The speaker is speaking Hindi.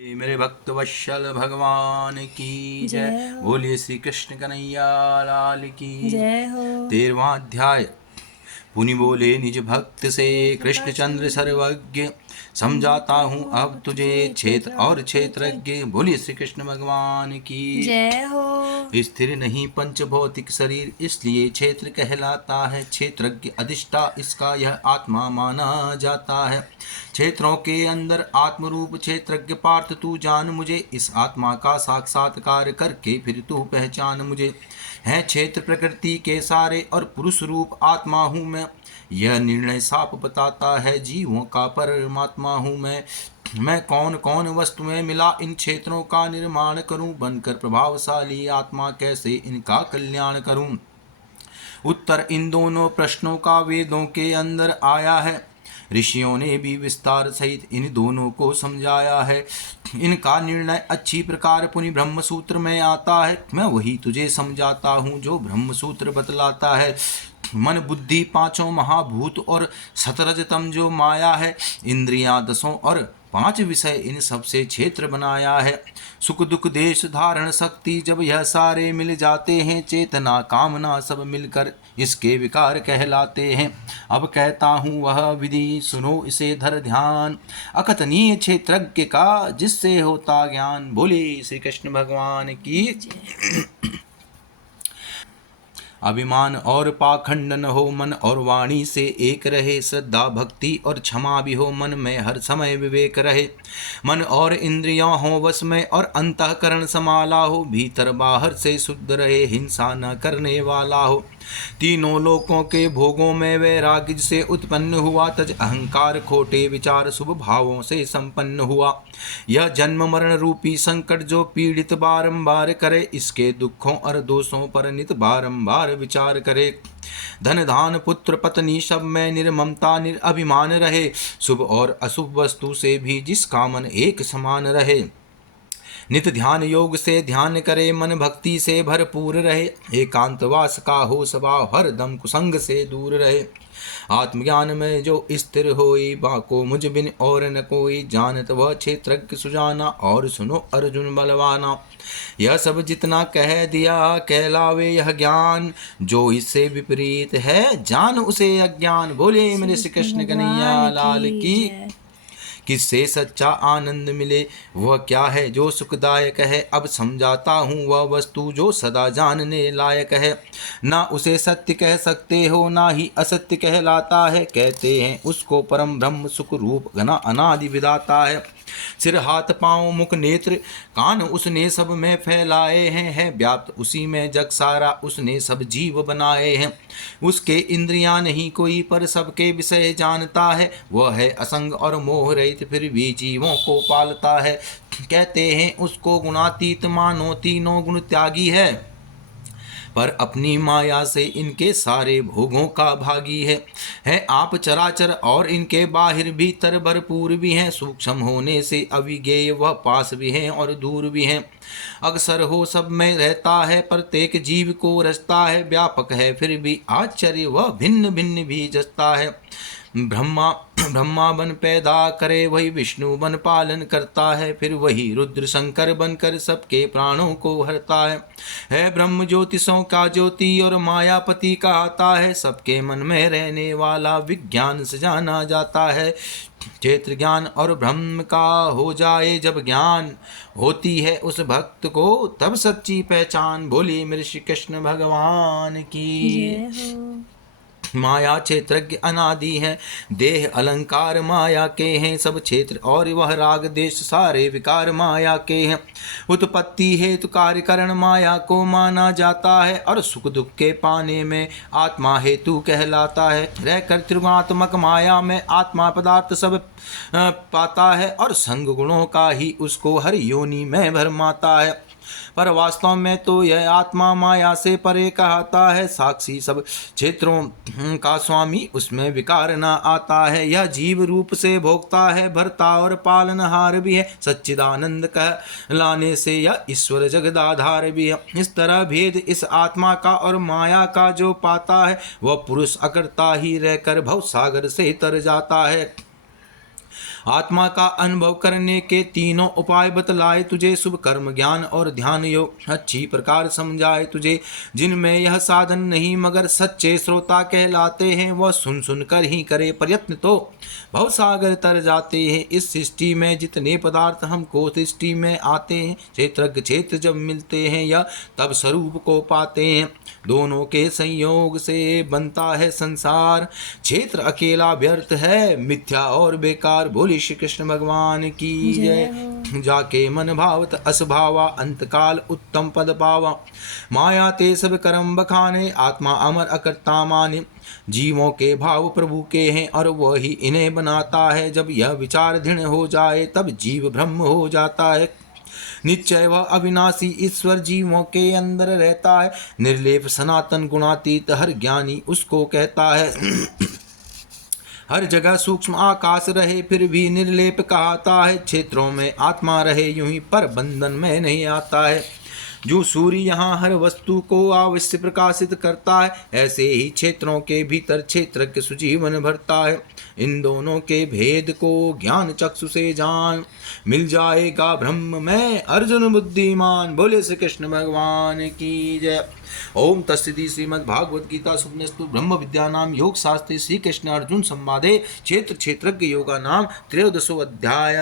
मेरे भक्त वत्सल भगवान की जय। बोलिए श्री कृष्ण कन्हैया लाल की जय हो। 13वां अध्याय। पुनि बोले निज भक्त से कृष्णचंद्र सर्वज्ञ, समझाता हूँ अब तुझे क्षेत्र और क्षेत्रज्ञ। बोलिए श्री कृष्ण भगवान की जय हो। स्थिर नहीं पंच भौतिक शरीर, इसलिए क्षेत्र कहलाता है। क्षेत्रज्ञ अधिष्ठा इसका यह आत्मा माना जाता है। क्षेत्रों के अंदर आत्मरूप क्षेत्रज्ञ पार्थ तू जान मुझे, इस आत्मा का साक्षात्कार करके फिर तू पहचान मुझे। है क्षेत्र प्रकृति के सारे और पुरुष रूप आत्मा हूँ मैं, यह निर्णय साफ बताता है जीवों का परमात्मा हूँ मैं कौन कौन वस्तु में मिला इन क्षेत्रों का निर्माण करूं, बनकर प्रभावशाली आत्मा कैसे इनका कल्याण करूं। उत्तर इन दोनों प्रश्नों का वेदों के अंदर आया है, ऋषियों ने भी विस्तार सहित इन दोनों को समझाया है। इनका निर्णय अच्छी प्रकार पुनि ब्रह्मसूत्र में आता है। मैं वही तुझे समझाता हूँ जो ब्रह्मसूत्र बतलाता है। मन बुद्धि पांचों महाभूत और सतरजतम जो माया है, इंद्रियां दसों और पांच विषय, इन सबसे क्षेत्र बनाया है। सुख दुख देश धारण शक्ति जब यह सारे मिल जाते हैं, चेतना कामना सब मिलकर इसके विकार कहलाते हैं। अब कहता हूँ वह विधि, सुनो इसे धर ध्यान, अकथनीय क्षेत्रज्ञ का जिससे होता ज्ञान। बोले श्री कृष्ण भगवान की। अभिमान और पाखंड न हो, मन और वाणी से एक रहे। श्रद्धा भक्ति और क्षमा भी हो, मन में हर समय विवेक रहे। मन और इंद्रियां हो वश में और अंतःकरण समाला हो, भीतर बाहर से शुद्ध रहे, हिंसा न करने वाला हो। तीनों लोकों के भोगों में वैराग्य से उत्पन्न हुआ, तज अहंकार खोटे विचार शुभ भावों से संपन्न हुआ। यह जन्म मरण रूपी संकट जो पीड़ित बारंबार करे, इसके दुखों और दोषों पर नित बारंबार विचार करे। धन धान पुत्र पत्नी सब में निर्ममता निरअभिमान रहे, शुभ और अशुभ वस्तु से भी जिसका मन एक समान रहे। नित ध्यान योग से ध्यान करे, मन भक्ति से भरपूर रहे। एकांतवास का हो स्वभाव, हर दम कुसंग से दूर रहे। आत्मज्ञान में जो स्थिर होई, बाको मुझ बिन और न कोई। जानत वह क्षेत्रज्ञ सुजाना, और सुनो अर्जुन बलवाना। यह सब जितना कह दिया कहलावे यह ज्ञान, जो इससे विपरीत है जान उसे अज्ञान। बोले मेरे श्री कृष्ण कन्हैया लाल की। किससे सच्चा आनंद मिले वह क्या है जो सुखदायक है, अब समझाता हूँ वह वस्तु जो सदा जानने लायक है। ना उसे सत्य कह सकते हो, ना ही असत्य कहलाता है। कहते हैं उसको परम ब्रह्म सुख रूप घना अनादि विदाता है। सिर हाथ पांव मुख नेत्र कान उसने सब में फैलाए हैं, है व्याप्त उसी में जग सारा, उसने सब जीव बनाए हैं। उसके इंद्रियां नहीं कोई, पर सबके विषय जानता है। वह है असंग और मोह रहित, फिर भी जीवों को पालता है। कहते हैं उसको गुणातीत, मानो तीनों गुण त्यागी है, पर अपनी माया से इनके सारे भोगों का भागी है आप चराचर और इनके बाहर भीतर भरपूर भी हैं। सूक्ष्म होने से अविज्ञेय वह पास भी हैं और दूर भी हैं। अक्सर हो सब में रहता है, प्रत्येक जीव को रचता है। व्यापक है फिर भी आश्चर्य, वह भिन्न भिन्न भी जचता है। ब्रह्मा बन पैदा करे, वही विष्णु बन पालन करता है। फिर वही रुद्र शंकर बनकर सबके प्राणों को हरता है ब्रह्म ज्योतिषों का ज्योति और मायापति कहता है। सबके मन में रहने वाला विज्ञान से जाना जाता है। क्षेत्र ज्ञान और ब्रह्म का हो जाए जब ज्ञान, होती है उस भक्त को तब सच्ची पहचान। बोली मेरे श्री कृष्ण भगवान की। माया क्षेत्रज्ञ अनादि है, देह अलंकार माया के हैं। सब क्षेत्र और वह राग देश सारे विकार माया के हैं। उत्पत्ति हेतु कार्य कारण माया को माना जाता है, और सुख दुख के पाने में आत्मा हेतु कहलाता है। रहकर त्रिगुणात्मक माया में आत्मा पदार्थ सब पाता है, और संग गुणों का ही उसको हर योनि में भरमाता है। पर वास्तव में तो यह आत्मा माया से परे कहता है। साक्षी सब क्षेत्रों का स्वामी, उसमें विकार न आता है। यह जीव रूप से भोगता है, भरता और पालनहार भी है। सच्चिदानंद कहलाने से यह ईश्वर जगदाधार भी है। इस तरह भेद इस आत्मा का और माया का जो पाता है, वह पुरुष अकर्ता ही रहकर भव सागर से तर जाता है। आत्मा का अनुभव करने के तीनों उपाय बतलाए तुझे, शुभ कर्म ज्ञान और ध्यान योग अच्छी प्रकार समझाए तुझे। जिनमें यह साधन नहीं मगर सच्चे श्रोता कहलाते हैं, वह सुन सुन कर ही करे प्रयत्न तो भवसागर तर जाते हैं। इस सृष्टि में जितने पदार्थ हमको सृष्टि में आते हैं, क्षेत्रज्ञ क्षेत्र जब मिलते हैं या तब स्वरूप को पाते हैं। दोनों के संयोग से बनता है संसार, क्षेत्र अकेला व्यर्थ है मिथ्या और बेकार। बोले श्री कृष्ण भगवान की जय। जाके मन भावत असभावा, अंतकाल उत्तम पद पावा। माया ते सब कर्म बखाने, आत्मा अमर अकर्ता माने। जीवों के भाव प्रभु के हैं और वही इन्हें बनाता है। जब यह विचार दृढ़ हो जाए तब जीव ब्रह्म हो जाता है। निश्चय वह अविनाशी ईश्वर जीवों के अंदर रहता है। निर्लेप सनातन गुणातीत हर ज्ञानी उसको कहता है। हर जगह सूक्ष्म आकाश रहे फिर भी निर्लेप कहता है। क्षेत्रों में आत्मा रहे यूं ही पर बंधन में नहीं आता है। जो सूर्य यहाँ हर वस्तु को अवश्य प्रकाशित करता है, ऐसे ही क्षेत्रों के भीतर क्षेत्रज्ञ सुजीवन भरता है। इन दोनों के भेद को ज्ञान चक्षु से जान, मिल जाएगा ब्रह्म में अर्जुन बुद्धिमान। बोले श्री कृष्ण भगवान की जय। ओम तत्सदिति श्रीमद्भागवत गीता सुपनिषत्सु ब्रह्म विद्या नाम योग शास्त्रे श्री कृष्ण अर्जुन संवादे क्षेत्र क्षेत्रज्ञ योगा नाम 13वां अध्याय।